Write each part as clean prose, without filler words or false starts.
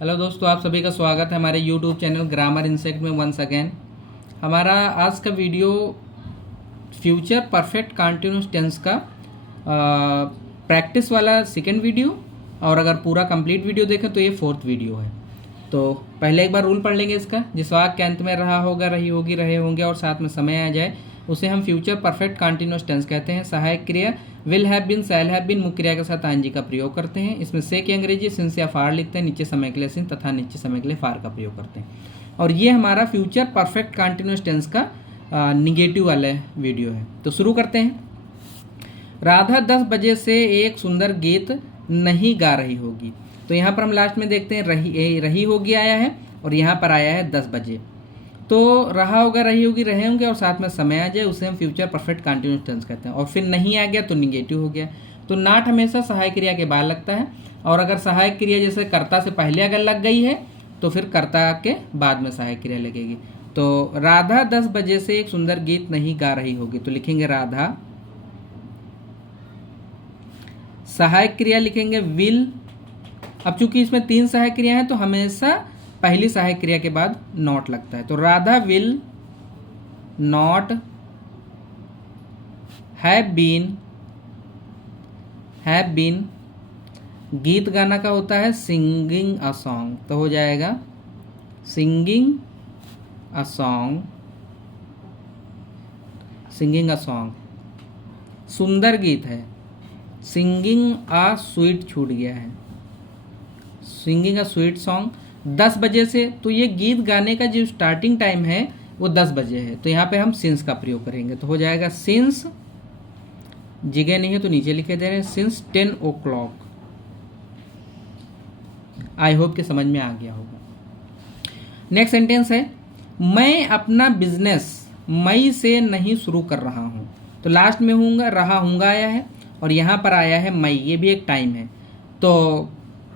Hello दोस्तों, आप सभी का स्वागत है हमारे यूट्यूब चैनल ग्रामर इंसेक्ट में वंस अगेन। हमारा आज का video future perfect continuous tense का प्रैक्टिस वाला सेकंड वीडियो, और अगर पूरा कंप्लीट वीडियो देखें तो ये फोर्थ वीडियो है। तो पहले एक बार रूल पढ़ लेंगे इसका। जिस वाक्य के अंत में रहा होगा, रही होगी, रहे होंगे और साथ में समय आ जाए उसे हम फ्यूचर परफेक्ट कंटिन्यूस टेंस कहते हैं। सहायक क्रिया will have been, shall have been मुख्य क्रिया के साथ आईएनजी का प्रयोग करते हैं। इसमें से की अंग्रेजी सिंस या फार लिखते हैं, नीचे समय के लिए सिंस तथा नीचे समय के लिए फार का प्रयोग करते हैं। और ये हमारा फ्यूचर परफेक्ट कंटिन्यूस टेंस का निगेटिव वाला वीडियो है। तो शुरू करते हैं। राधा 10 बजे से एक सुंदर गीत नहीं गा रही होगी। तो यहाँ पर हम लास्ट में देखते हैं रही होगी आया है और यहाँ पर आया है 10 बजे। तो रहा होगा, रही होगी, रहे होंगे और साथ में समय आ जाए उसे हम फ्यूचर परफेक्ट कंटिन्यूस टेंस कहते हैं। और फिर नहीं आ गया तो निगेटिव हो गया। तो नाट हमेशा सहायक क्रिया के बाद लगता है, और अगर सहायक क्रिया जैसे कर्ता से पहले अगर लग गई है तो फिर कर्ता के बाद में सहायक क्रिया लगेगी। तो राधा 10 बजे से एक सुंदर गीत नहीं गा रही होगी, तो लिखेंगे राधा। सहायक क्रिया लिखेंगे विल। अब चूंकि इसमें 3 सहायक क्रिया हैं तो हमेशा पहली सहायक क्रिया के बाद नॉट लगता है। तो Radha will not have been. गीत गाना का होता है सिंगिंग अ सॉन्ग, तो हो जाएगा सिंगिंग अ सॉन्ग। सुंदर गीत है, सिंगिंग अ स्वीट छूट गया है, सिंगिंग अ स्वीट सॉन्ग 10 बजे से। तो ये गीत गाने का जो स्टार्टिंग टाइम है वो 10 बजे है, तो यहाँ पे हम सिंस का प्रयोग करेंगे। तो हो जाएगा सिंस, जगह नहीं है तो नीचे लिखे दे रहे हैं, सिंस 10 o'clock। आई होप कि समझ में आ गया होगा। नेक्स्ट सेंटेंस है मैं अपना बिजनेस मई से नहीं शुरू कर रहा हूँ। तो लास्ट में रहा हूँगा आया है और यहाँ पर आया है मई, ये भी एक टाइम है। तो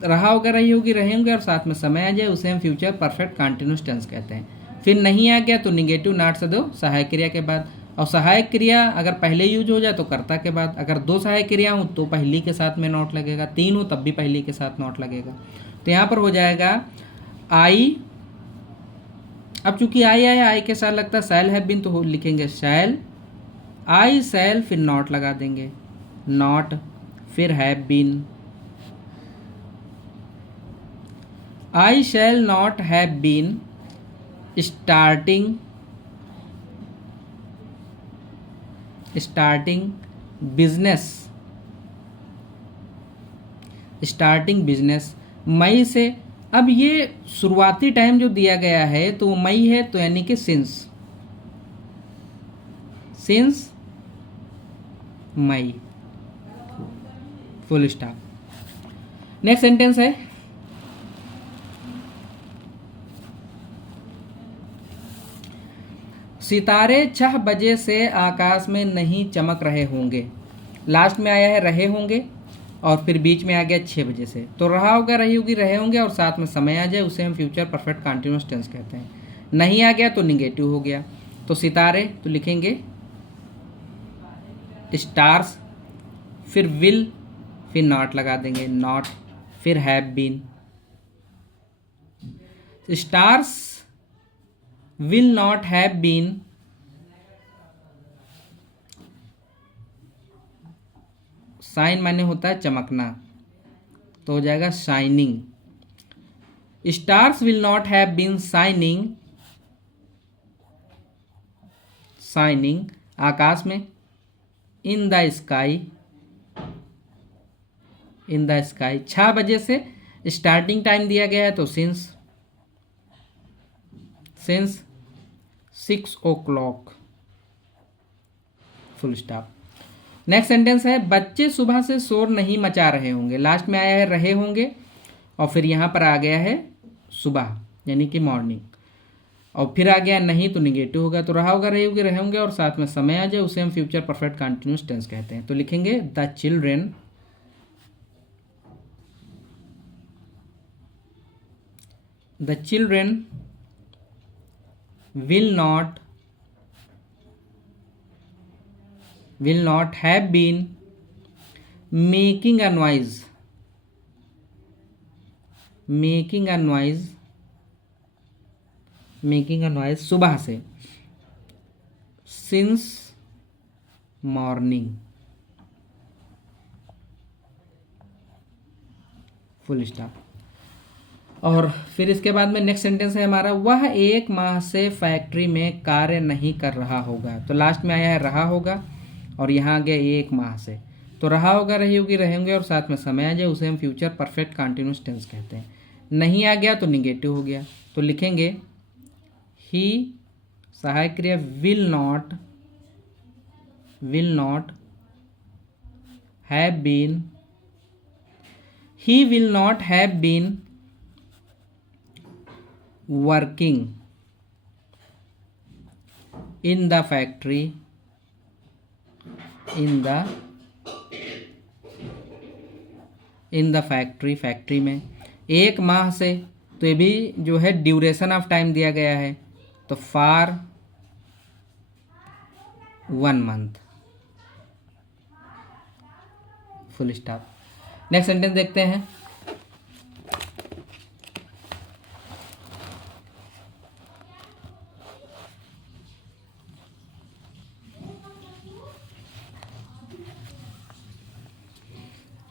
रहा होगा, रही होगी, रहे होंगे और साथ में समय आ जाए उसे हम फ्यूचर परफेक्ट कंटिन्यूस टेंस कहते हैं। फिर नहीं आ गया तो निगेटिव नाट से दो सहायक क्रिया के बाद, और सहायक क्रिया अगर पहले यूज हो जाए तो कर्ता के बाद। अगर 2 सहायक क्रिया हो तो पहली के साथ में नोट लगेगा, 3 हो तब भी पहली के साथ नोट लगेगा। तो यहाँ पर हो जाएगा आई। अब चूंकि आई आया, आई के साथ लगता है शैल हैव बीन, तो लिखेंगे शैल। आई शैल, फिर नॉट लगा देंगे, नॉट, फिर have been. I shall not have been starting business मई से। अब ये शुरुआती टाइम जो दिया गया है तो वो मई है, तो यानी कि सिंस मई, फुल स्टॉप। नेक्स्ट सेंटेंस है सितारे 6 बजे से आकाश में नहीं चमक रहे होंगे। लास्ट में आया है रहे होंगे और फिर बीच में आ गया 6 बजे से। तो रहा होगा, रही होगी, रहे होंगे और साथ में समय आ जाए उसे हम फ्यूचर परफेक्ट कंटिन्यूस टेंस कहते हैं। नहीं आ गया तो निगेटिव हो गया। तो सितारे, तो लिखेंगे स्टार्स, फिर विल, फिर नॉट लगा देंगे, नॉट, फिर have been. Stars will not have been shine माने होता है चमकना, तो हो जाएगा shining. Stars will not have been shining आकाश में, इन द स्काई 6 बजे से स्टार्टिंग टाइम दिया गया है तो since 6 o'clock, full stop. Next sentence है बच्चे सुबह से शोर नहीं मचा रहे होंगे। लास्ट में आया है रहे होंगे और फिर यहाँ पर आ गया है सुबह यानी कि मॉर्निंग, और फिर आ गया नहीं तो निगेटिव होगा। तो रहा होगा, रही होगी, रहे होंगे और साथ में समय आ जाए उसे हम फ्यूचर परफेक्ट कंटिन्यूस टेंस कहते हैं। तो लिखेंगे the children will not have been making a noise making a noise, making a noise सुबह से, सिंस मॉर्निंग, फुल स्टॉप। और फिर इसके बाद में नेक्स्ट सेंटेंस है हमारा, वह 1 माह से फैक्ट्री में कार्य नहीं कर रहा होगा। तो लास्ट में आया है रहा होगा और यहाँ आ गया 1 माह से। तो रहा होगा, रही होगी, रहेंगे और साथ में समय आ जाए उसे हम फ्यूचर परफेक्ट कंटिन्यूस टेंस कहते हैं। नहीं आ गया तो निगेटिव हो गया। तो लिखेंगे ही सहायक क्रिया will not have been, he will not have been working in the factory, factory में 1 माह से। तो ये भी जो है ड्यूरेशन ऑफ टाइम दिया गया है, तो for 1 month, full stop. Next sentence देखते हैं।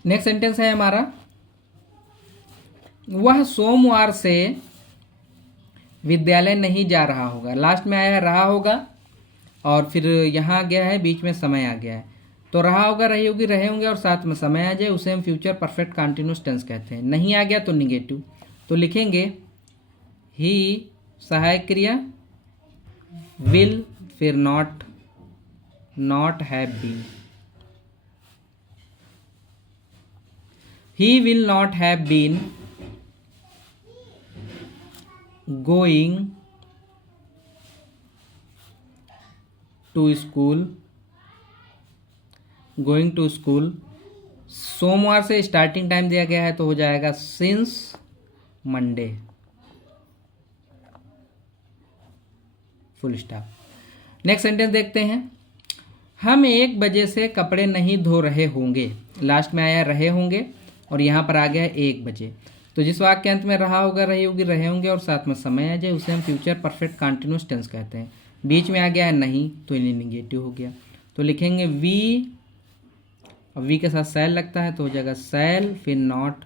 नेक्स्ट सेंटेंस है हमारा, वह सोमवार से विद्यालय नहीं जा रहा होगा। लास्ट में आया है रहा होगा और फिर यहाँ आ गया है, बीच में समय आ गया है। तो रहा होगा, रही होगी, रहे होंगे और साथ में समय आ जाए उसे हम फ्यूचर परफेक्ट कंटिन्यूस टेंस कहते हैं। नहीं आ गया तो निगेटिव। तो लिखेंगे ही सहायक क्रिया विल, फिर not have been, he will not have been going to school, सोमवार से स्टार्टिंग टाइम दिया गया है तो हो जाएगा since Monday, full stop. Next sentence देखते हैं। हम 1 बजे से कपड़े नहीं धो रहे होंगे। लास्ट में आया रहे होंगे और यहाँ पर आ गया है 1 बजे। तो जिस वाक्य के अंत में रहा होगा, रही होगी, रहे होंगे और साथ में समय आ जाए उसे हम फ्यूचर परफेक्ट कंटिन्यूस टेंस कहते हैं। बीच में आ गया है नहीं तो इन्हें निगेटिव हो गया। तो लिखेंगे वी, अब वी के साथ सैल लगता है तो हो जाएगा सैल, फिर not,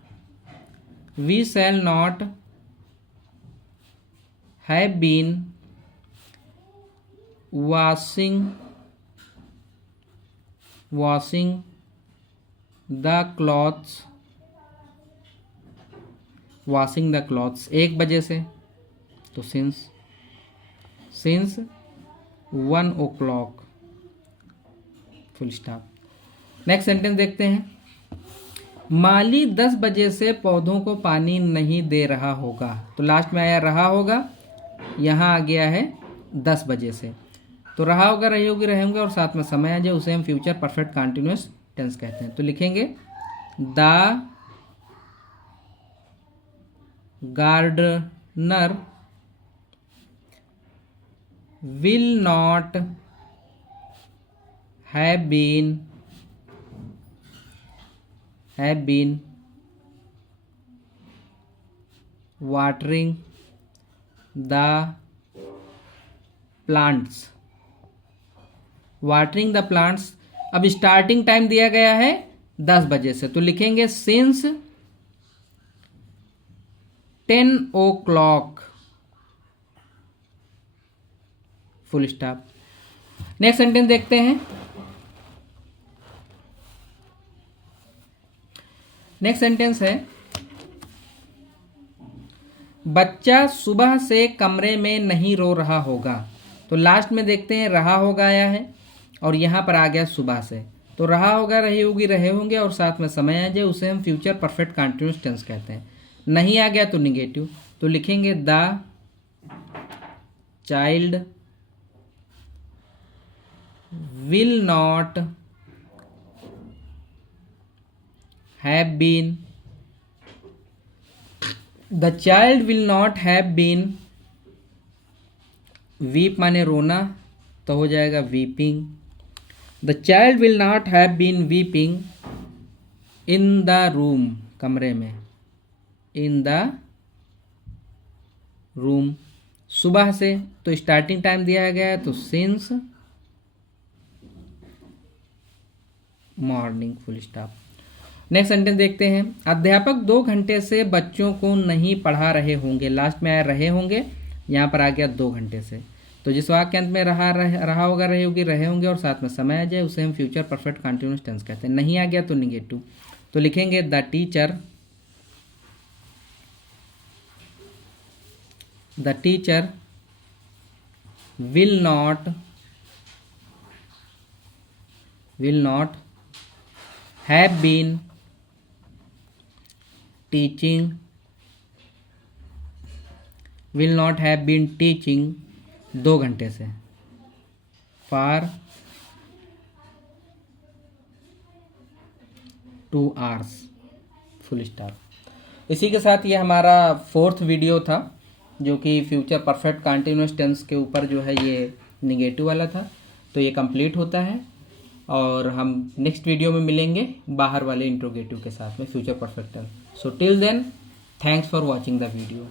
we shall not have been washing the clothes 1 बजे से, तो since 1 o'clock, full stop. Next sentence देखते हैं। माली 10 बजे से पौधों को पानी नहीं दे रहा होगा। तो लास्ट में आया रहा होगा, यहाँ आ गया है 10 बजे से। तो रहा होगा, रही होगी, रहेंगे और साथ में समय आ जाए उसे हम फ्यूचर परफेक्ट कंटिन्यूस टेंस कहते हैं। तो लिखेंगे the gardener will not have been watering the plants, watering the plants. अब स्टार्टिंग टाइम दिया गया है 10 बजे से, तो लिखेंगे since 10 o'clock, full stop. Next sentence देखते हैं। नेक्स्ट सेंटेंस है, बच्चा सुबह से कमरे में नहीं रो रहा होगा। तो लास्ट में देखते हैं रहा होगा आया है और यहाँ पर आ गया सुबह से। तो रहा होगा, रही होगी, रहे होंगे और साथ में समय आ जाए उसे हम फ्यूचर परफेक्ट कंटिन्यूस टेंस कहते हैं। नहीं आ गया तो निगेटिव। तो लिखेंगे the child will not have been, the child will not have been, weep माने रोना तो हो जाएगा weeping, the child will not have been weeping in the room, कमरे में, इन द रूम। सुबह से, तो स्टार्टिंग टाइम दिया गया है तो since morning, full stop. Next sentence देखते हैं। अध्यापक 2 घंटे से बच्चों को नहीं पढ़ा रहे होंगे। लास्ट में आया रहे होंगे, यहाँ पर आ गया 2 घंटे से। तो जिस वाक्य के अंत में रहा होगा, रहे होगी, रहे होंगे और साथ में समय आ जाए उसे हम फ्यूचर परफेक्ट कंटिन्यूअस टेंस कहते हैं। नहीं आ गया तो निगेटिव। तो लिखेंगे the teacher will not have been teaching 2 घंटे से फॉर 2 hours, फुल स्टॉप। इसी के साथ ये हमारा 4th वीडियो था, जो कि फ्यूचर परफेक्ट कंटिन्यूअस टेंस के ऊपर जो है ये निगेटिव वाला था। तो ये कंप्लीट होता है और हम नेक्स्ट वीडियो में मिलेंगे बाहर वाले इंट्रोगेटिव के साथ में future perfect tense. So till then, thanks for watching the video.